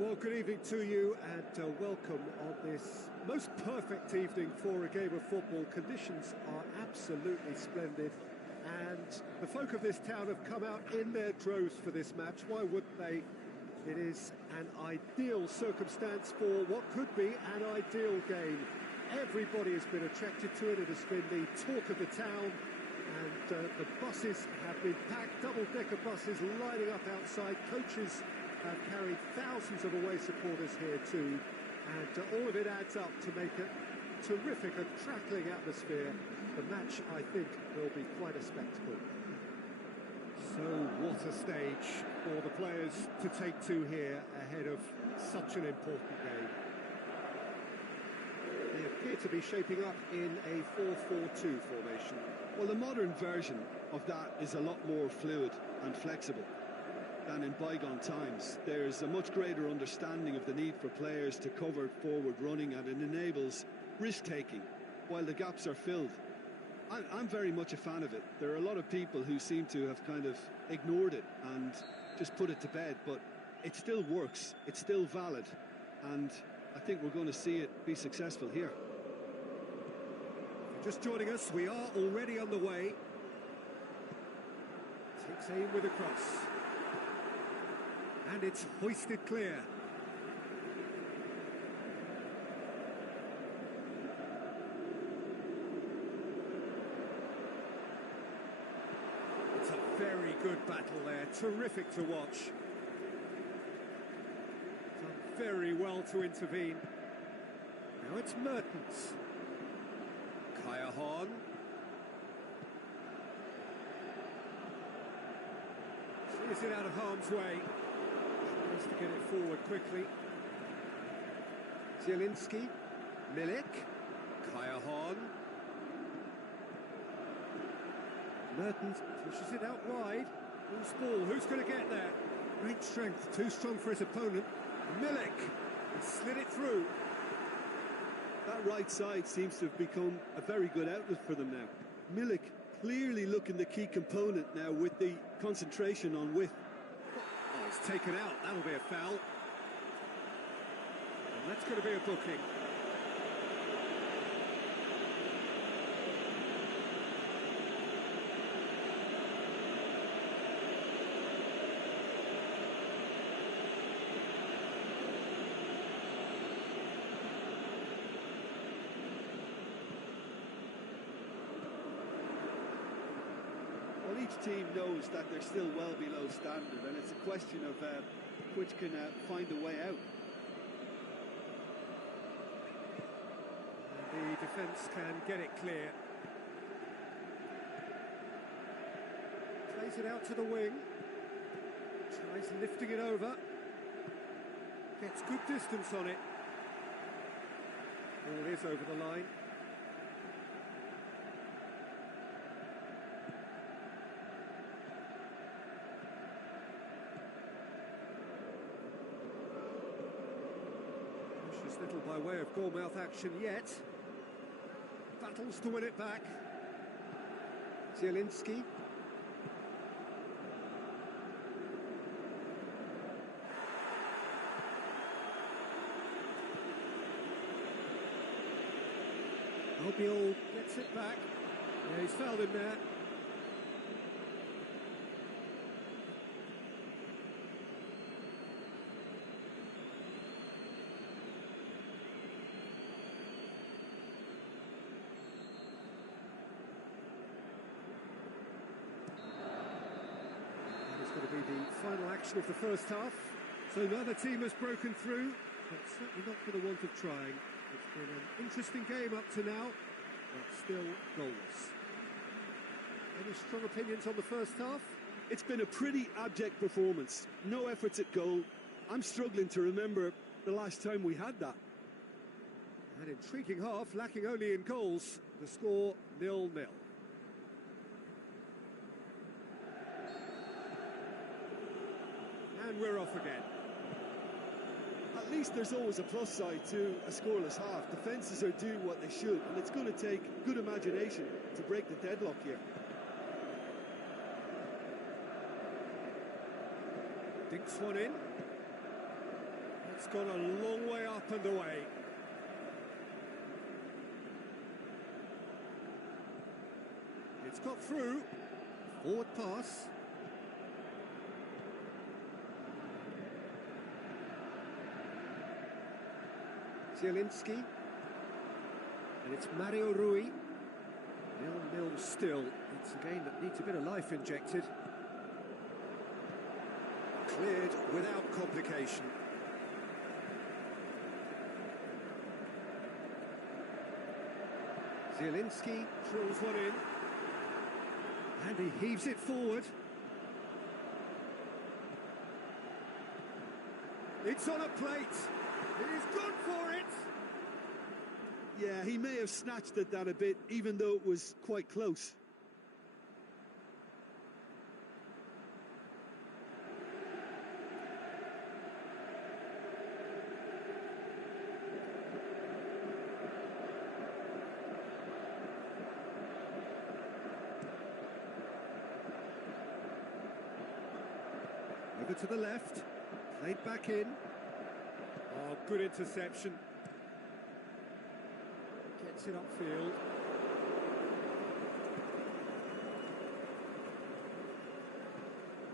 Well, good evening to you and welcome on this most perfect evening for a game of football. Conditions are absolutely splendid and the folk of this town have come out in their droves for this match. Why wouldn't they? It is an ideal circumstance for what could be an ideal game. Everybody has been attracted to it. It has been the talk of the town, and the buses have been packed, double-decker buses lining up outside. Coaches have carried thousands of away supporters here too, and all of it adds up to make a terrific and crackling atmosphere. The match, I think, will be quite a spectacle. So what a stage for the players to take to here ahead of such an important game. They appear to be shaping up in a 4-4-2 formation. Well, the modern version of that is a lot more fluid and flexible than in bygone times. There's a much greater understanding of the need for players to cover forward running, and it enables risk-taking while the gaps are filled. I'm very much a fan of it. There are a lot of people who seem to have kind of ignored it and just put it to bed, but it still works, it's still valid, and I think we're going to see it be successful here. Just joining us, we are already on the way. Takes aim with a cross. And it's hoisted clear. It's a very good battle there, terrific to watch. Done very well to intervene. Now it's Mertens. Kaya Horn. Is it out of harm's way? Tries to get it forward quickly. Zielinski, Milik, Kaya Horn. Mertens pushes it out wide. Loose ball, who's going to get there? Great strength, too strong for his opponent. Milik, he slid it through. That right side seems to have become a very good outlet for them now. Milik clearly looking the key component now with the concentration on width. Oh, it's taken out, that'll be a foul. And that's going to be a booking. Well, each team knows that they're still well below standard, and it's a question of which can find a way out. And the defence can get it clear. Plays it out to the wing. Tries lifting it over. Gets good distance on it. Ball is over the line. Little by way of goalmouth action yet. Battles to win it back. Zielinski. Albiol gets it back. Yeah, he's fouled him there. Going to be the final action of the first half. So neither team has broken through, but certainly not for the want of trying. It's been an interesting game up to now, but still goalless. Any strong opinions on the first half? It's been a pretty abject performance. No efforts at goal. I'm struggling to remember the last time we had that. An intriguing half, lacking only in goals. The score 0-0. And we're off again. At least there's always a plus side to a scoreless half. Defences are doing what they should, and it's going to take good imagination to break the deadlock here. Dinks one in. It's gone a long way up and away. It's got through. Forward pass. Zielinski. And it's Mario Rui. 0-0 still. It's a game that needs a bit of life injected. Cleared without complication. Zielinski drills one in. And he heaves it forward. It's on a plate. He's gone for it. Yeah, he may have snatched at that a bit, even though it was quite close. Over to the left, played back in. Oh, good interception. Gets it upfield.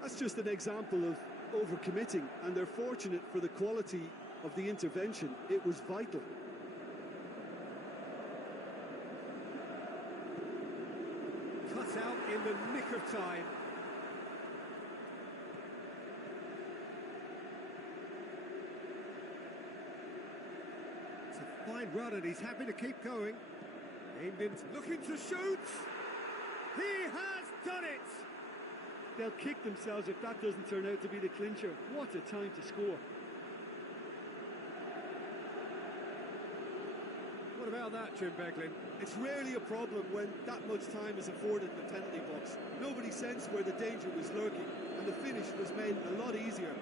That's just an example of overcommitting, and they're fortunate for the quality of the intervention. It was vital. Cut out in the nick of time. Fine run, and he's happy to keep going. Aimed in, looking to shoot. He has done it. They'll kick themselves if that doesn't turn out to be the clincher. What a time to score. What about that, Jim Beglin? It's rarely a problem when that much time is afforded in the penalty box. Nobody sensed where the danger was lurking, and the finish was made a lot easier.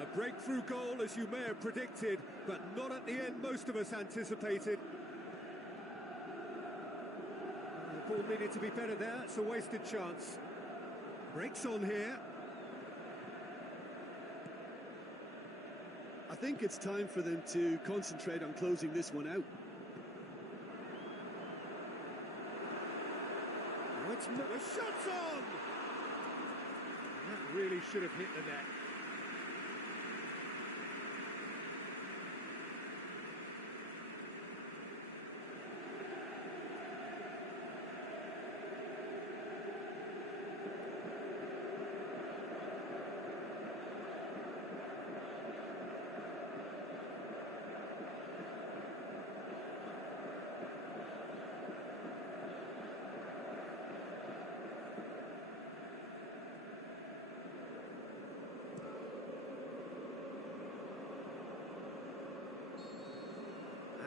A breakthrough goal, as you may have predicted, but not at the end most of us anticipated. The ball needed to be better there. It's a wasted chance. Breaks on here. I think it's time for them to concentrate on closing this one out. The shot's on! That really should have hit the net.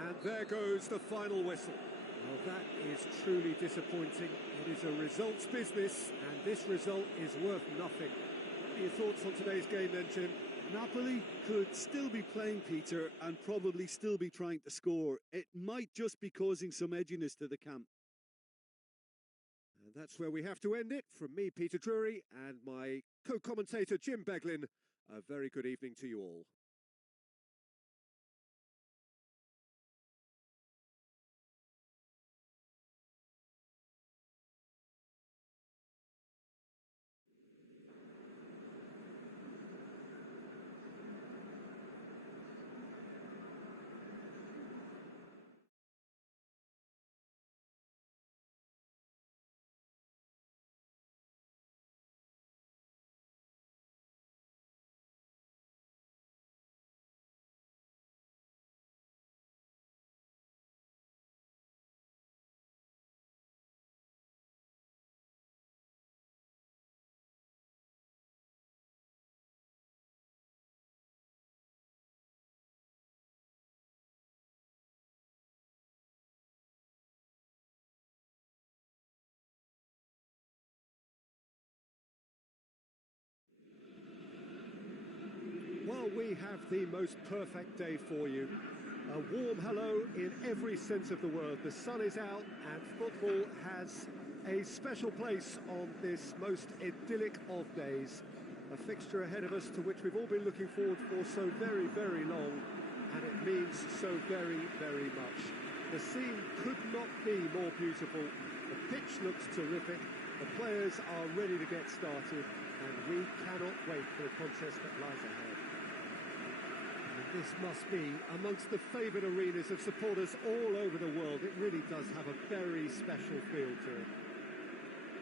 And there goes the final whistle. Well, that is truly disappointing. It is a results business, and this result is worth nothing. What are your thoughts on today's game then, Jim? Napoli could still be playing, Peter, and probably still be trying to score. It might just be causing some edginess to the camp. And that's where we have to end it. From me, Peter Drury, and my co-commentator, Jim Beglin, a very good evening to you all. we have the most perfect day for you. A warm hello in every sense of the word. The sun is out and football has a special place on this most idyllic of days. A fixture ahead of us to which we've all been looking forward for so very, very long, and it means so very, very much. The scene could not be more beautiful. The pitch looks terrific. The players are ready to get started, and we cannot wait for the contest that lies ahead. And this must be amongst the favoured arenas of supporters all over the world. It really does have a very special feel to it.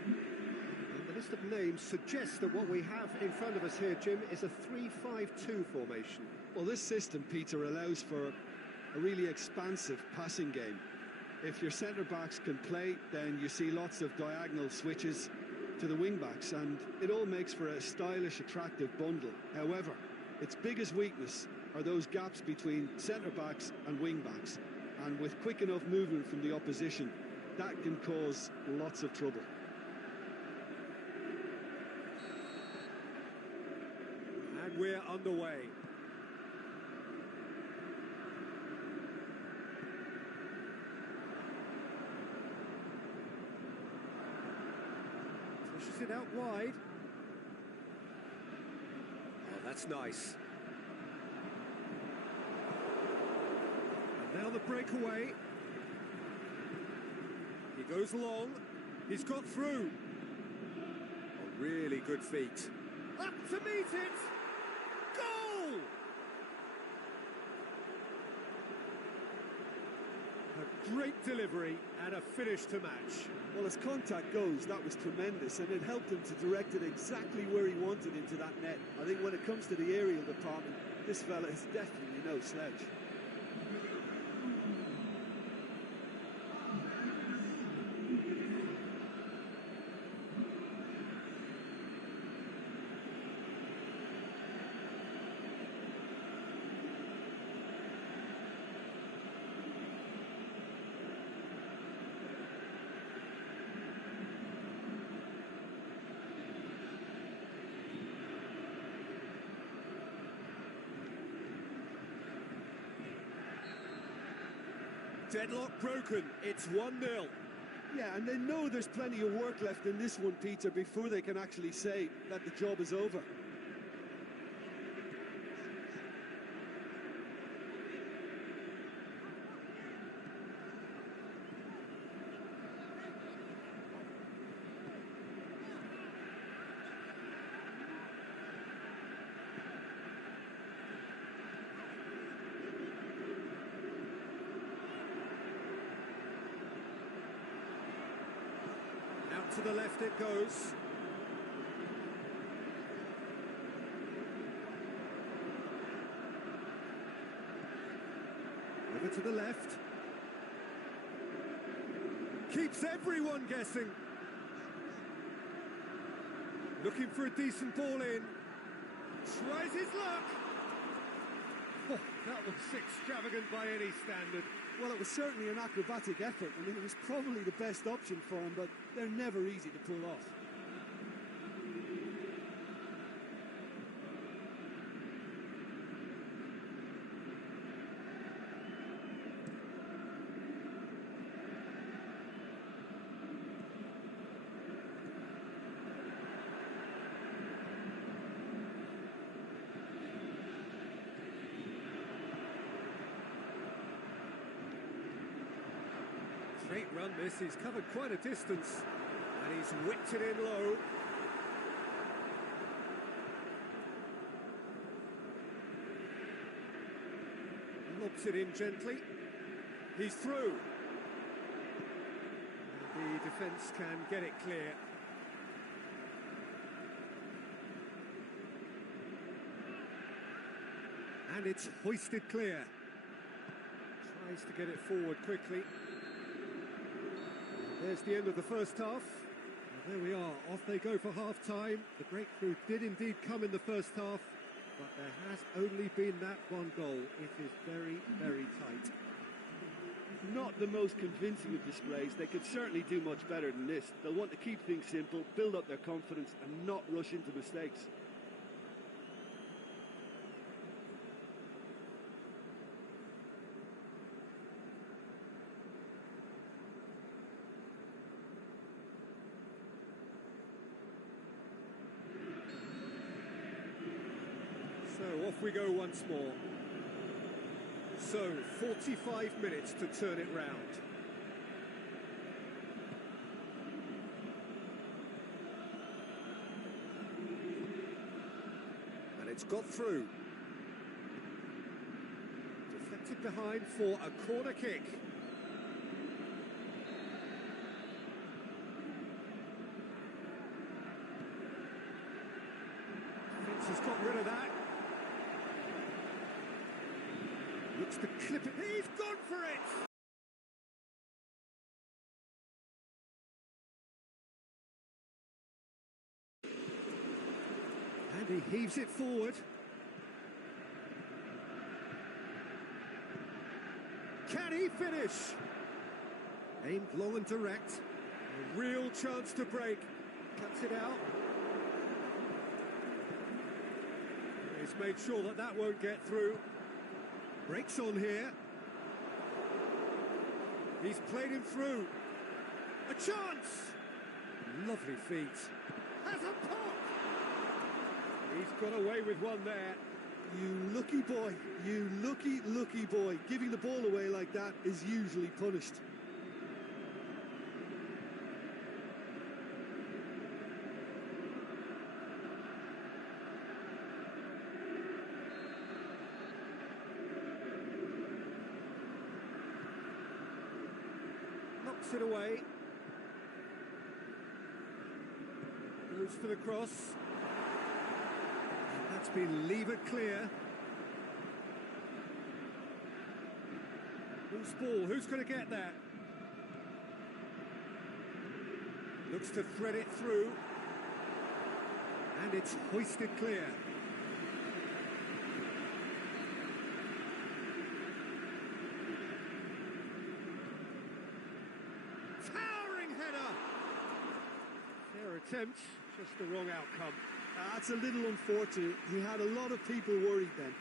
And the list of names suggests that what we have in front of us here, Jim, is a 3-5-2 formation. Well, this system, Peter, allows for a really expansive passing game. If your centre-backs can play, then you see lots of diagonal switches to the wing-backs, and it all makes for a stylish, attractive bundle. However, its biggest weakness are those gaps between centre-backs and wing-backs, and with quick enough movement from the opposition, that can cause lots of trouble. And we're underway. Pushes it out wide. Oh, that's nice. And now the breakaway. He goes long. He's got through. Oh, really good feet. Up to meet it. Goal! A great delivery and a finish to match. Well, as contact goes, that was tremendous, and it helped him to direct it exactly where he wanted into that net. I think when it comes to the aerial department, this fella is definitely no slouch. Deadlock broken, it's 1-0. Yeah, and they know there's plenty of work left in this one, Peter, before they can actually say that the job is over. To the left it goes. Over to the left. Keeps everyone guessing. Looking for a decent ball in. Tries his luck. Oh, that was extravagant by any standard. Well, it was certainly an acrobatic effort. I mean, it was probably the best option for him, but they're never easy to pull off. Great run this, he's covered quite a distance and he's whipped it in low. Lobs it in gently. He's through. The defence can get it clear. And it's hoisted clear. Tries to get it forward quickly. There's the end of the first half. And there we are, off they go for half-time. The breakthrough did indeed come in the first half, but there has only been that one goal. It is very, very tight. Not the most convincing of displays. They could certainly do much better than this. They'll want to keep things simple, build up their confidence, and not rush into mistakes. off we go once more. So, 45 minutes to turn it round. And it's got through. Deflected behind for a corner kick. Defence has got rid of that. Looks to clip it. He's gone for it! And he heaves it forward. Can he finish? Aimed long and direct. A real chance to break. Cuts it out. He's made sure that that won't get through. Breaks on here. He's played him through. A chance! Lovely feet. Has a pop! He's got away with one there. You lucky boy, you lucky boy. Giving the ball away like that is usually punished. Knocks it away. Goes for the cross. And that's been levered clear. Loose ball, who's going to get that? Looks to thread it through. And it's hoisted clear. Towering header! Fair attempt, just the wrong outcome. That's a little unfortunate. He had a lot of people worried then.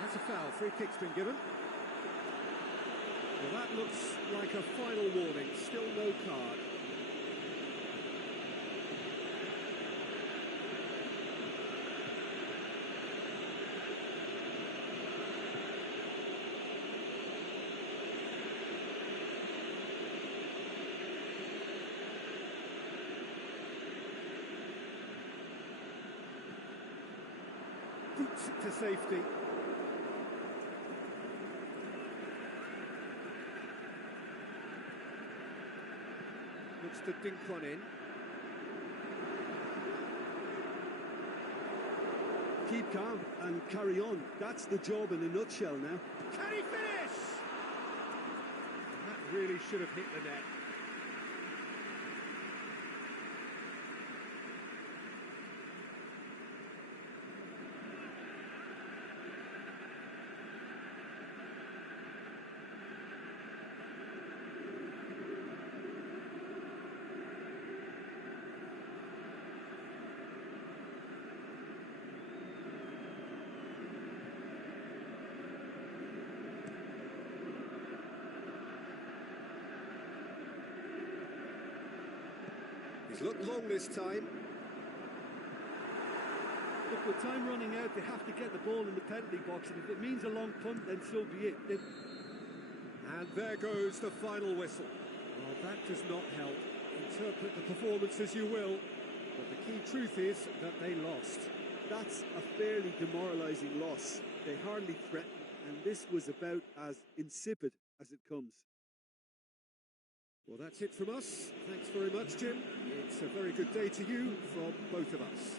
That's a foul. Free kick's been given. Well, that looks like a final warning. Still no card. Boots it to safety. Looks to dink one in. Keep calm and carry on. That's the job in a nutshell now. Can he finish? That really should have hit the net. He's looked long this time. Look, with time running out, they have to get the ball in the penalty box, and if it means a long punt, then so be it. And there goes the final whistle. Well, that does not help. Interpret the performance as you will, but the key truth is that they lost. That's a fairly demoralising loss. They hardly threatened, and this was about as insipid as it comes. Well, that's it from us. Thanks very much, Jim. It's a very good day to you from both of us.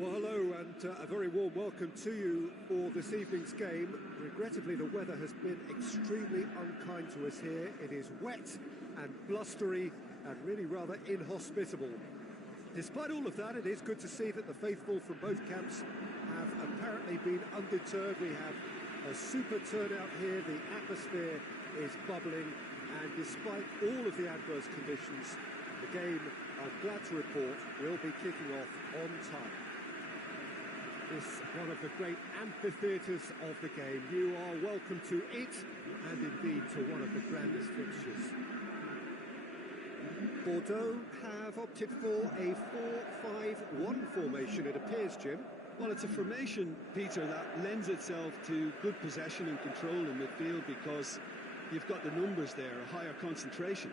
Well, hello and a very warm welcome to you for this evening's game. Regrettably, the weather has been extremely unkind to us here. It is wet and blustery and really rather inhospitable. Despite all of that, it is good to see that the faithful from both camps have apparently been undeterred. We have a super turnout here. The atmosphere is bubbling, and despite all of the adverse conditions, the game, I'm glad to report, will be kicking off on time. This one of the great amphitheatres of the game. You are welcome to it, and indeed to one of the grandest fixtures. Bordeaux have opted for a 4-5-1 formation, it appears, Jim. Well, it's a formation, Peter, that lends itself to good possession and control in midfield because you've got the numbers there, a higher concentration.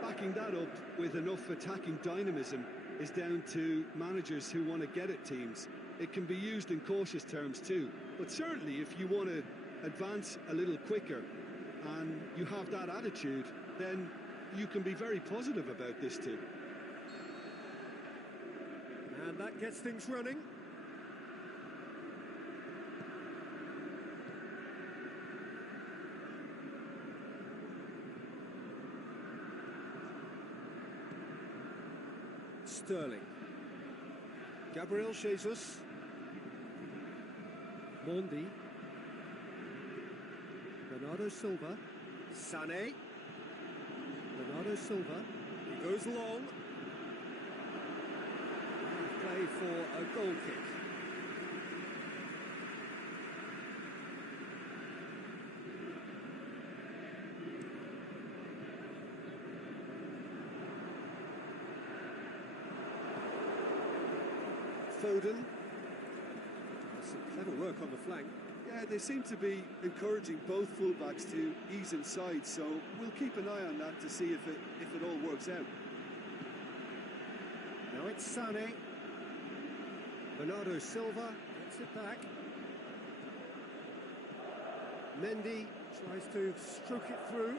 Backing that up with enough attacking dynamism is down to managers who want to get at teams. It can be used in cautious terms too, but certainly if you want to advance a little quicker and you have that attitude, then you can be very positive about this too. And that gets things running. Sterling. Gabriel Jesus. Mondi. Bernardo Silva. Sané. Bernardo Silva. He goes long. And play for a goal kick. Foden. Some clever work on the flank. Yeah, they seem to be encouraging both fullbacks to ease inside, so we'll keep an eye on that to see if it all works out. Now it's Sané. Bernardo Silva gets it back. Mendy tries to stroke it through.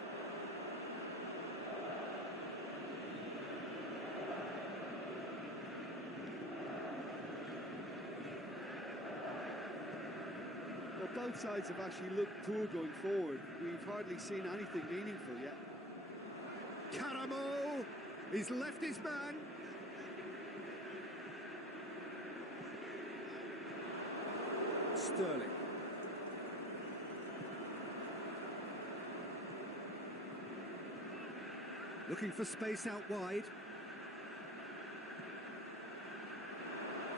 Both sides have actually looked poor going forward. We've hardly seen anything meaningful yet. Caramo! He's left his man. Sterling. Looking for space out wide.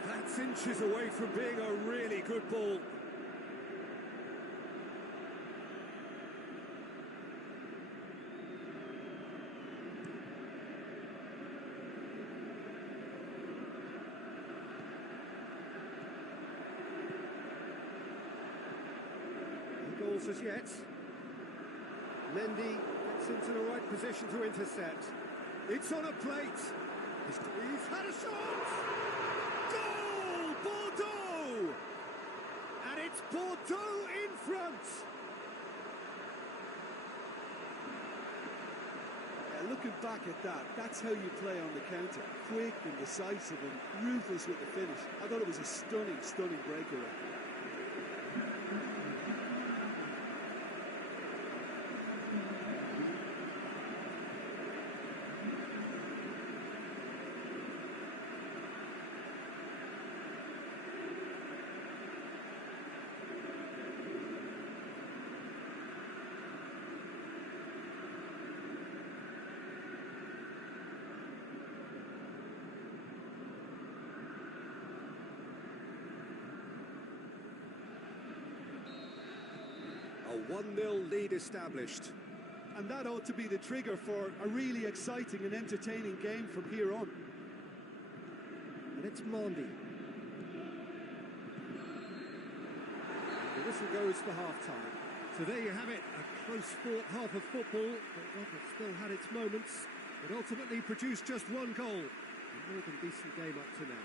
That's inches away from being a really good ball. Goals as yet. Mendy gets into the right position to intercept. It's on a plate. He's had a shot! Goal! Bordeaux! And it's Bordeaux in front! Yeah, looking back at that, that's how you play on the counter. Quick and decisive and ruthless with the finish. I thought it was a stunning, stunning breakaway. A 1-0 lead established. And that ought to be the trigger for a really exciting and entertaining game from here on. And it's Mondi. The whistle goes for half-time. So there you have it, a close-fought half of football, but one that still had its moments. It ultimately produced just one goal. A more than decent game up to now.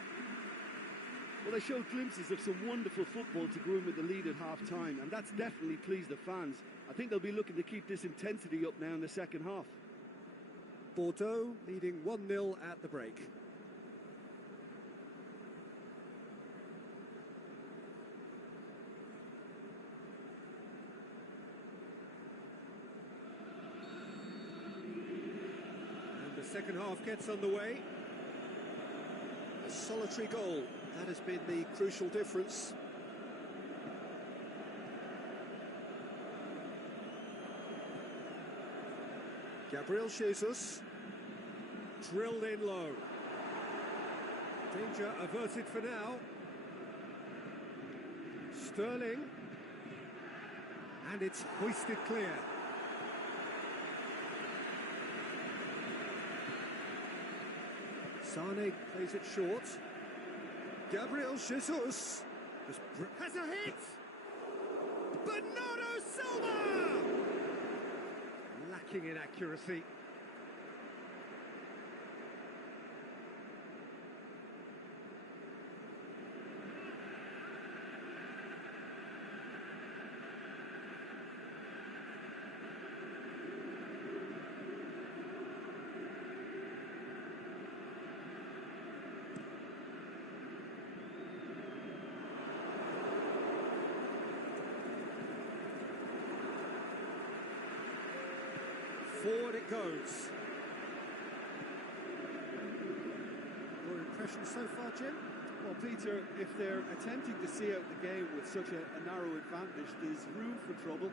Well, they showed glimpses of some wonderful football to go in with the lead at half-time, and that's definitely pleased the fans. I think they'll be looking to keep this intensity up now in the second half. Bordeaux leading 1-0 at the break. second half gets underway. A solitary goal, that has been the crucial difference. Gabriel Jesus. Drilled in low. Danger averted for now. Sterling. And it's hoisted clear. Sane plays it short. Gabriel Jesus has a hit! Bernardo Silva! Lacking in accuracy. Forward it goes. Your impression so far, Jim? Well, Peter, if they're attempting to see out the game with such a narrow advantage, there's room for trouble.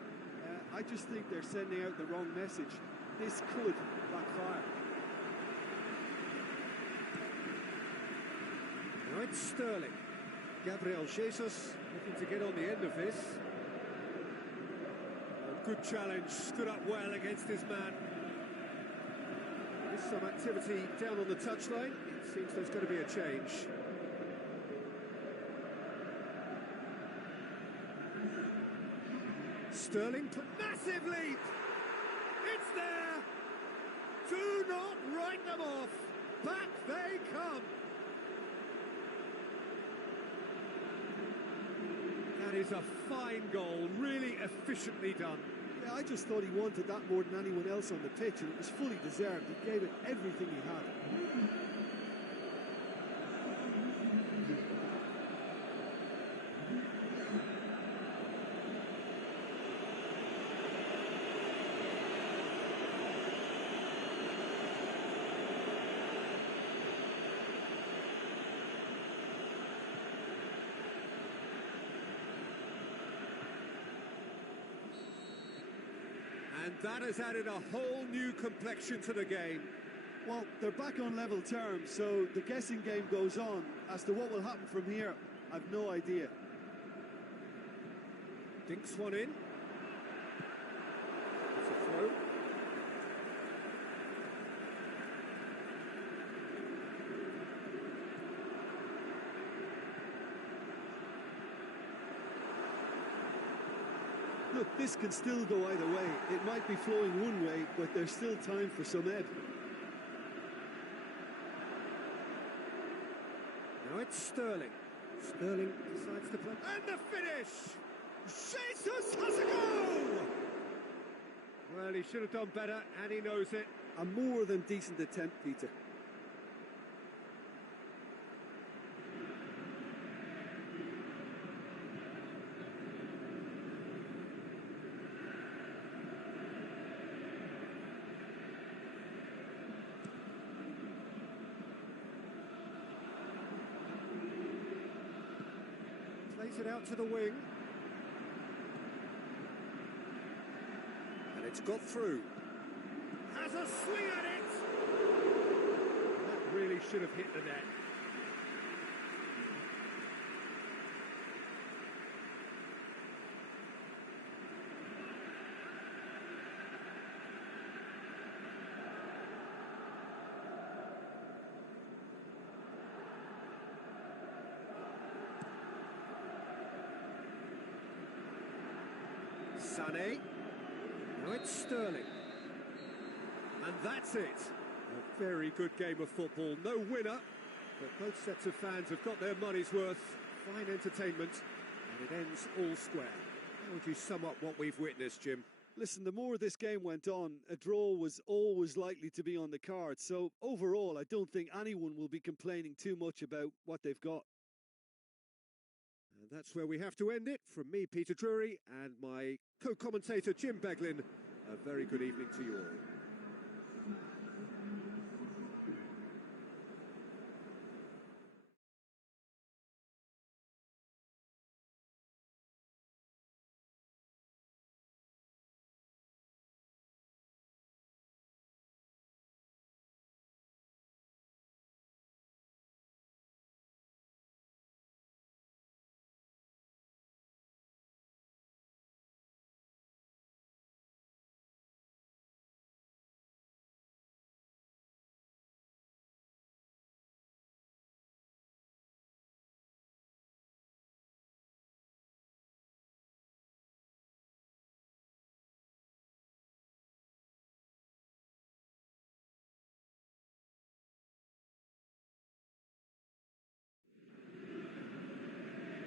I just think they're sending out the wrong message. This could backfire. Now it's Sterling. Gabriel Jesus looking to get on the end of this. Good challenge, stood up well against his man. There's some activity down on the touchline. It seems there's going to be a change. Sterling, massive leap! It's there! Do not write them off! Back they come! That is a fine goal, really efficiently done. Yeah, I just thought he wanted that more than anyone else on the pitch, and it was fully deserved. He gave it everything he had. And that has added a whole new complexion to the game. Well, they're back on level terms, so the guessing game goes on. As to what will happen from here, I've no idea. Dinks one in. It's a throw. Look, this can still go either way. It might be flowing one way, but there's still time for some ebb. Now it's Sterling. Sterling decides to play. And the finish! Jesus has a goal! Well, he should have done better, and he knows it. A more than decent attempt, Peter. Plays it out to the wing. And it's got through. Has a swing at it! That really should have hit the net. Sané. Now it's Sterling. And that's it. A very good game of football. No winner, but both sets of fans have got their money's worth. Fine entertainment, and it ends all square. How would you sum up what we've witnessed, Jim? Listen, the more this game went on, a draw was always likely to be on the cards. So overall, I don't think anyone will be complaining too much about what they've got. And that's where we have to end it. From me, Peter Drury, and my co-commentator, Jim Beglin, a very good evening to you all.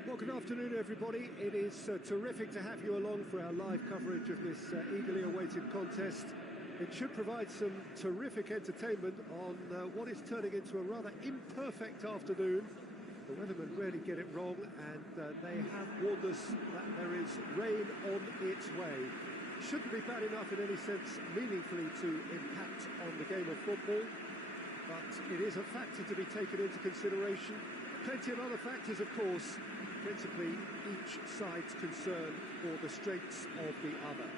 Well, good afternoon, everybody. It is terrific to have you along for our live coverage of this eagerly awaited contest. It should provide some terrific entertainment on what is turning into a rather imperfect afternoon. The weathermen rarely get it wrong, and they have warned us that there is rain on its way. Shouldn't be bad enough in any sense meaningfully to impact on the game of football, but it is a factor to be taken into consideration. Plenty of other factors, of course, principally each side's concern for the strengths of the other.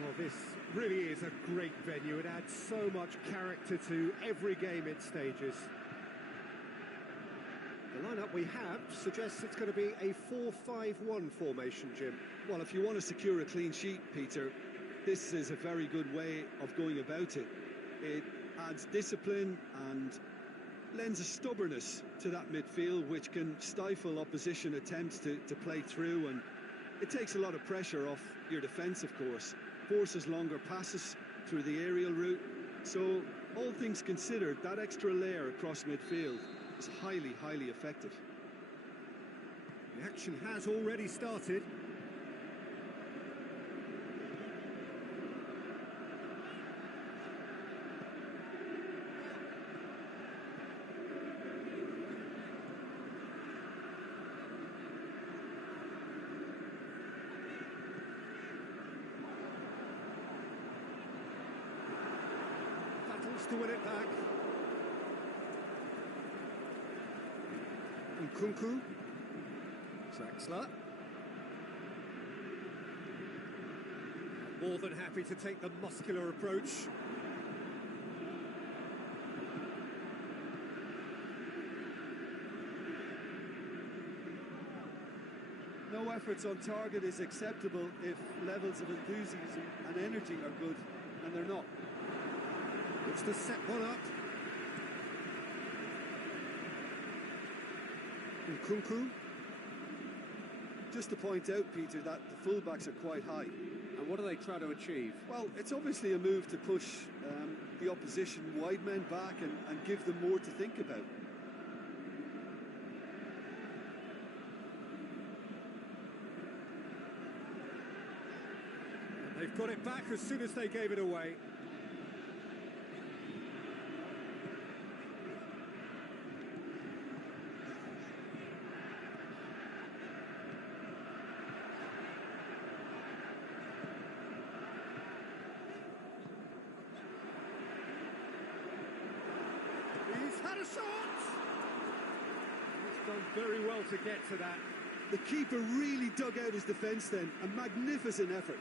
Well, this really is a great venue. It adds so much character to every game it stages. The lineup we have suggests it's going to be a 4-5-1 formation, Jim. Well, if you want to secure a clean sheet, Peter, this is a very good way of going about it. It adds discipline and lends a stubbornness to that midfield, which can stifle opposition attempts to play through, and it takes a lot of pressure off your defence, of course. Forces longer passes through the aerial route. So, all things considered, that extra layer across midfield is highly, highly effective. The action has already started. To win it back. Nkunku. Draxler. More than happy to take the muscular approach. No efforts on target is acceptable if levels of enthusiasm and energy are good, and they're not. It's to set one up. Nkunku. Just to point out, Peter, that the fullbacks are quite high. And what are they trying to achieve? Well, it's obviously a move to push the opposition wide men back and give them more to think about. And they've got it back as soon as they gave it away. Had a shot! He's done very well to get to that. The keeper really dug out his defence then. A magnificent effort.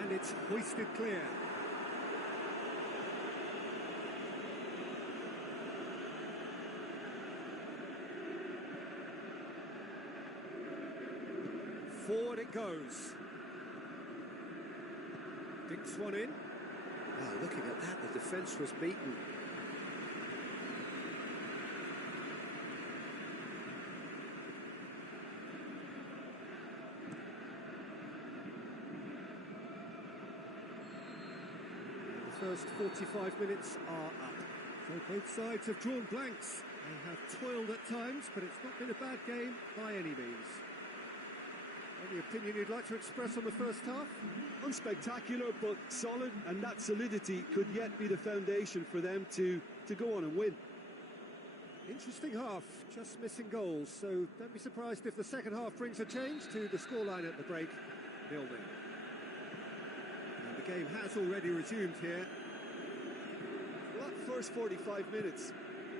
And it's hoisted clear. Forward it goes. Dinks one in. Well, looking at that, the defence was beaten. And the first 45 minutes are up. So both sides have drawn blanks. They have toiled at times, but it's not been a bad game by any means. Any opinion you'd like to express on the first half? Unspectacular, but solid, and that solidity could yet be the foundation for them to go on and win. Interesting half, just missing goals, so don't be surprised if the second half brings a change to the scoreline at the break. 0-0. And the game has already resumed here. Well, that first 45 minutes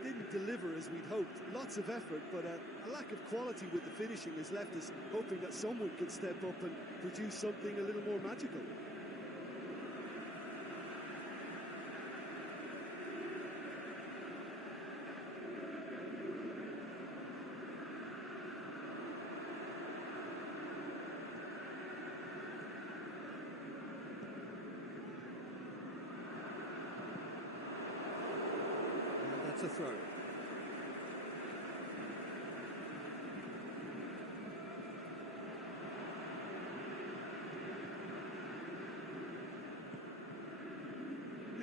didn't deliver as we'd hoped. Lots of effort, but a lack of quality with the finishing has left us hoping that someone could step up and produce something a little more magical. And that's a throw.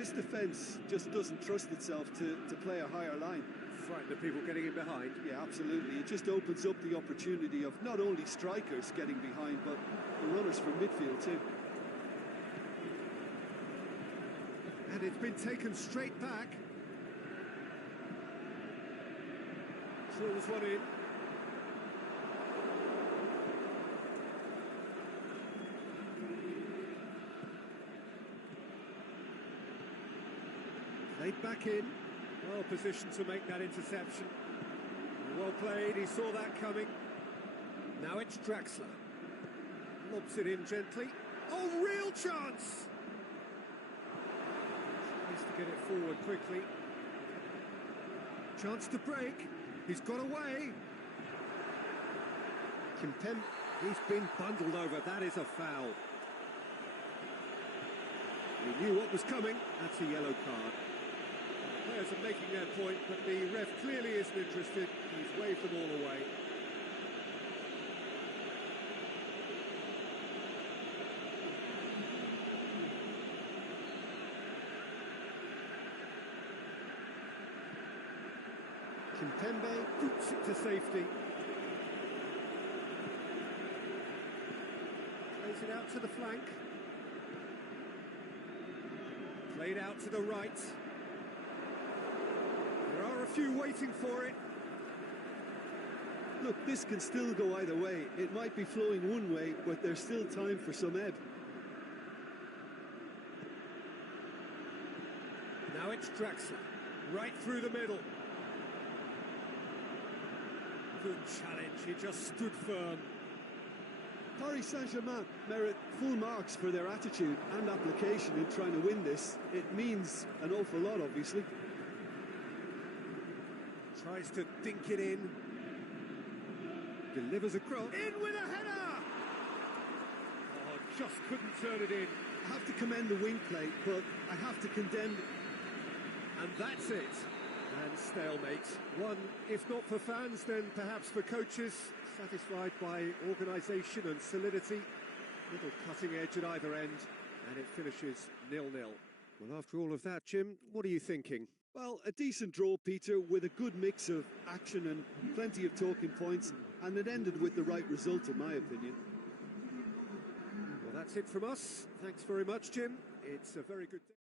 This defence just doesn't trust itself to play a higher line. Frightened of people getting in behind. Yeah, absolutely. It just opens up the opportunity of not only strikers getting behind, but the runners from midfield too. And it's been taken straight back. Drills one in. Played back in. Well positioned to make that interception. Well played, he saw that coming. Now it's Draxler. Lobs it in gently. Oh, real chance! Tries to get it forward quickly. Chance to break. He's got away. Kimpembe, he's been bundled over. That is a foul. He knew what was coming. That's a yellow card. Players are making their point, but the ref clearly isn't interested. He's waved them all away. Kimpembe boots it to safety. Plays it out to the flank. Played out to the right. There are a few waiting for it. Look, this can still go either way. It might be flowing one way, but there's still time for some ebb. Now it's Draxler, right through the middle. Good challenge, he just stood firm. Paris Saint-Germain merit full marks for their attitude and application in trying to win this. It means an awful lot, obviously. Tries to dink it in. Delivers across. In with a header! Oh, just couldn't turn it in. I have to commend the wing play, but I have to condemn... And that's it. And stalemate. One, if not for fans, then perhaps for coaches, satisfied by organisation and solidity. Little cutting edge at either end, and it finishes 0-0. Well, after all of that, Jim, what are you thinking? Well, a decent draw, Peter, with a good mix of action and plenty of talking points, and it ended with the right result, in my opinion. Well, that's it from us. Thanks very much, Jim. It's a very good day.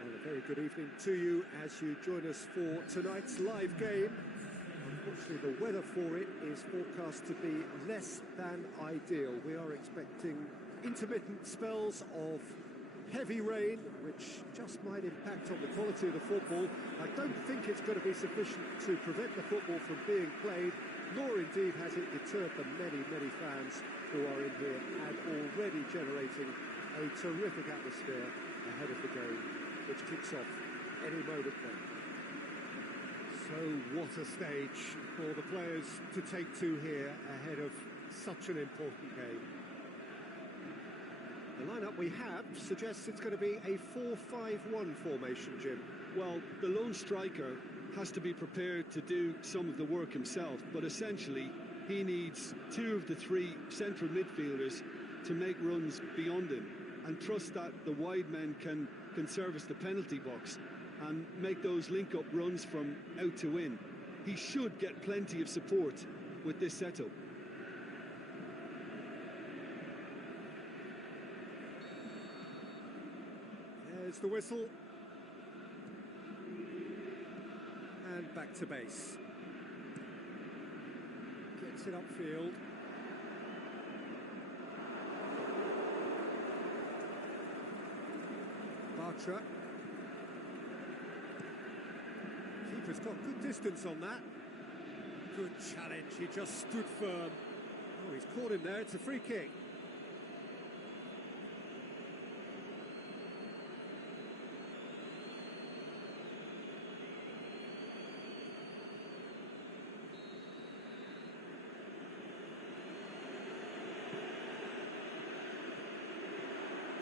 Well, a very good evening to you as you join us for tonight's live game. Unfortunately, the weather for it is forecast to be less than ideal. We are expecting intermittent spells of heavy rain, which just might impact on the quality of the football. I don't think it's going to be sufficient to prevent the football from being played, nor indeed has it deterred the many, many fans who are in here and already generating a terrific atmosphere ahead of the game, which kicks off any moment then. So what a stage for the players to take to here ahead of such an important game. The lineup we have suggests it's going to be a 4-5-1 formation, Jim. Well, the lone striker has to be prepared to do some of the work himself, but essentially he needs two of the three central midfielders to make runs beyond him and trust that the wide men can service the penalty box and make those link-up runs from out to in. He should get plenty of support with this setup. There's the whistle. And back to base. Gets it upfield. Bartra. goalkeeper's got good distance on that. Good challenge, he just stood firm. Oh, he's caught him there, it's a free kick.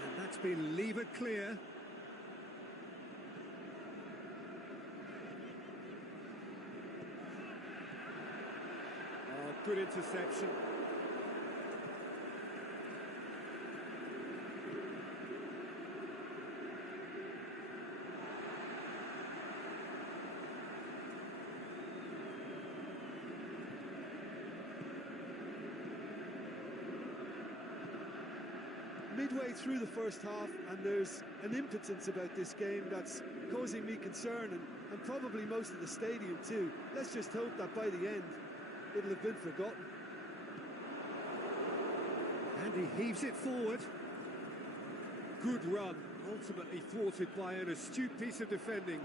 And that's been levered clear. Good interception. Midway through the first half, and there's an impotence about this game that's causing me concern, and probably most of the stadium too. Let's just hope that by the end it'll have been forgotten. And he heaves it forward. Good run, ultimately thwarted by an astute piece of defending.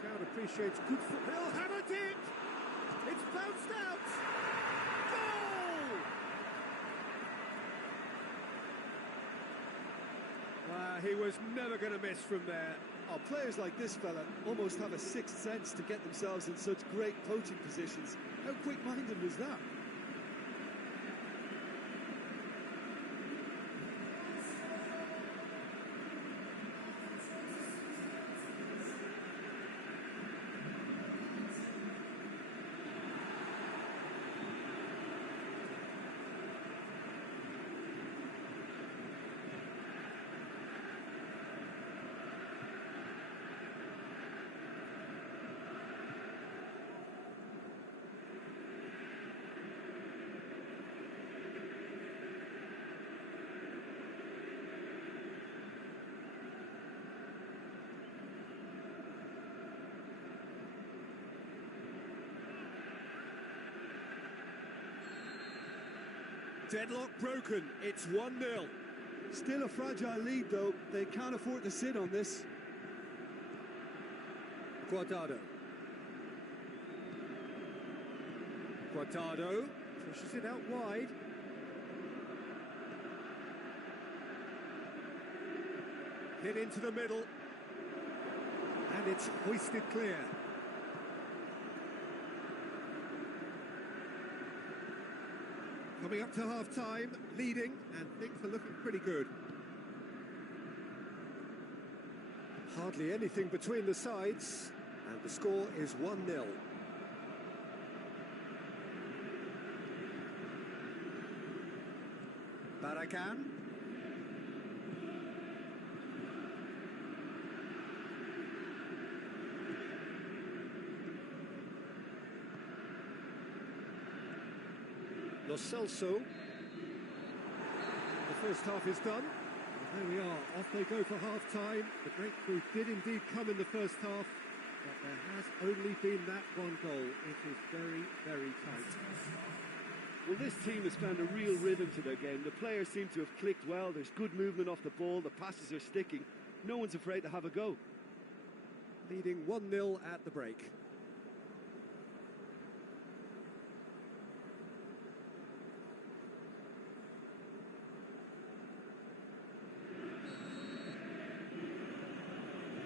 Crowd appreciates good foot. He'll hammer it! It's bounced out! Goal! He was never going to miss from there. Oh, players like this fella almost have a sixth sense to get themselves in such great poaching positions. How quick-minded was that? Deadlock broken, it's 1-0. Still a fragile lead though, they can't afford to sit on this. Guardado pushes it out wide. Hit into the middle. And it's hoisted clear. Coming up to half-time, leading, and things are looking pretty good. Hardly anything between the sides, and the score is 1-0. Barragan. Lo Celso. The first half is done. And there we are, off they go for half-time. The breakthrough did indeed come in the first half, but there has only been that one goal. It is very, very tight. Well, this team has found a real rhythm to their game. The players seem to have clicked well. There's good movement off the ball. The passes are sticking. No one's afraid to have a go. Leading 1-0 at the break.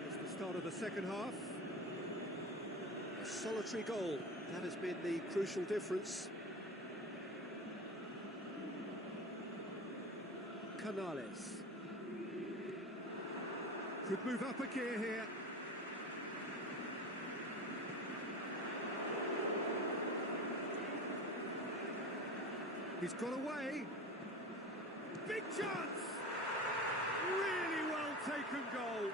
Here's the start of the second half. A solitary goal. That has been the crucial difference. Canales. Could move up a gear here. He's got away. Big chance! Really well taken goal.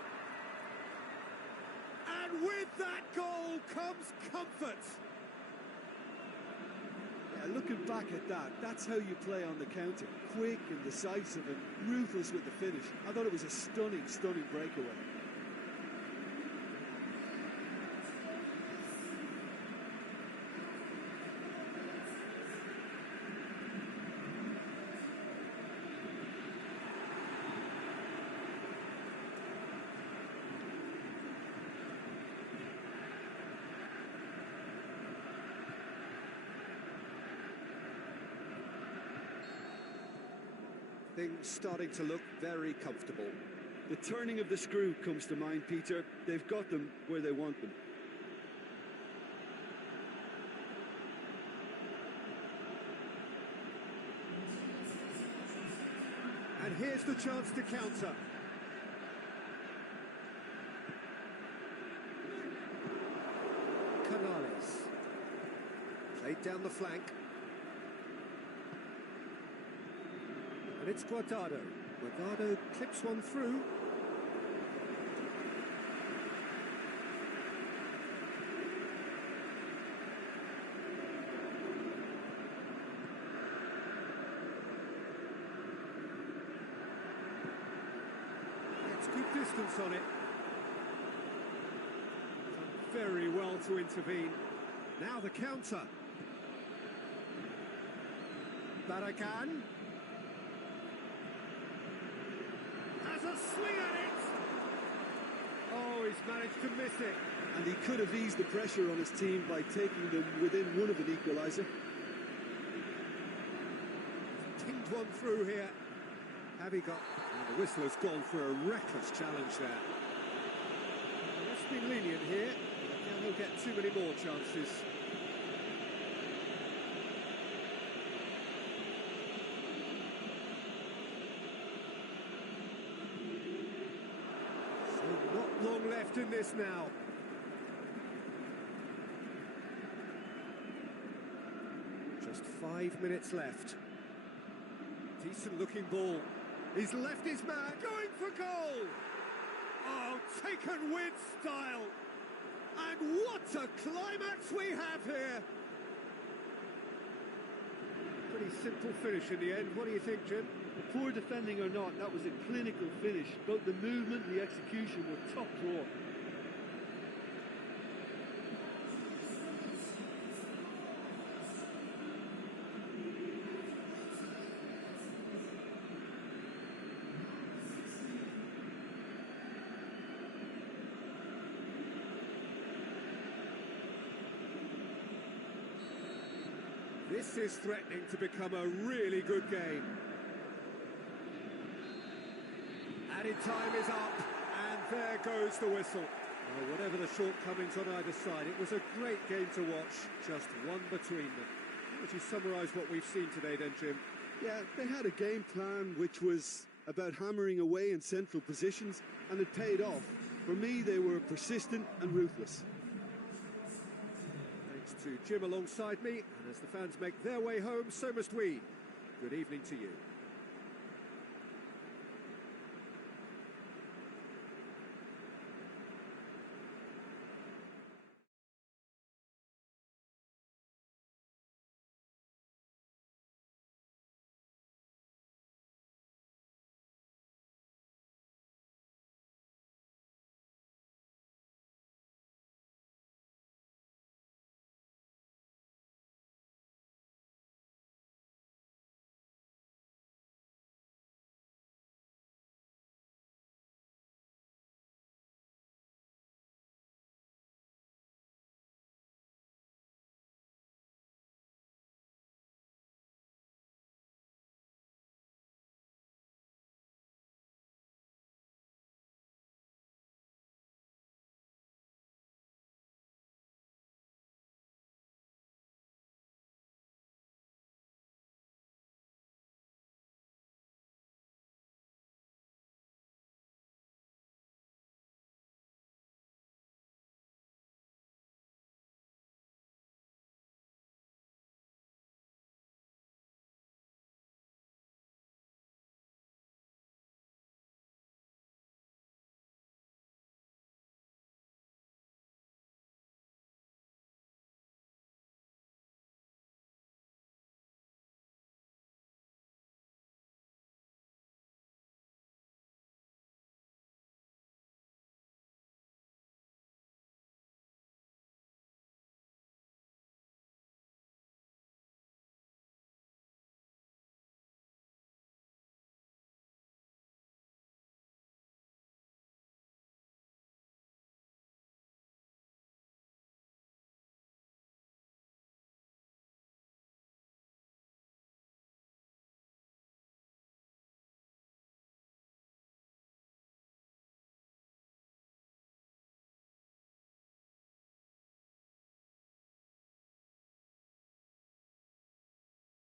And with that goal comes comfort. Yeah, looking back at that, that's how you play on the counter. Quick and decisive and ruthless with the finish. I thought it was a stunning, stunning breakaway. Things starting to look very comfortable. The turning of the screw comes to mind, Peter. They've got them where they want them. And here's the chance to counter. Canales. Played down the flank. And it's Guardado. Guardado clips one through. Gets good distance on it. Done very well to intervene. Now the counter. Barakan. Has a swing at it! Oh, he's managed to miss it. And he could have eased the pressure on his team by taking them within one of an equaliser. Pinged one through here. Have he got... And the whistle has gone for a reckless challenge there. It's been lenient here. Now he'll get too many more chances. Not long left in this now. Just 5 minutes left. Decent looking ball. He's left his man, going for goal! Oh, taken with style! And what a climax we have here! Pretty simple finish in the end. What do you think, Jim? Poor defending or not, that was a clinical finish. Both the movement and the execution were top drawer. This is threatening to become a really good game. Added time is up, and there goes the whistle. Well, whatever the shortcomings on either side, it was a great game to watch, just one between them. How would you summarise what we've seen today then, Jim? Yeah, they had a game plan which was about hammering away in central positions, and it paid off. For me, they were persistent and ruthless. Thanks to Jim alongside me, and as the fans make their way home, so must we. Good evening to you.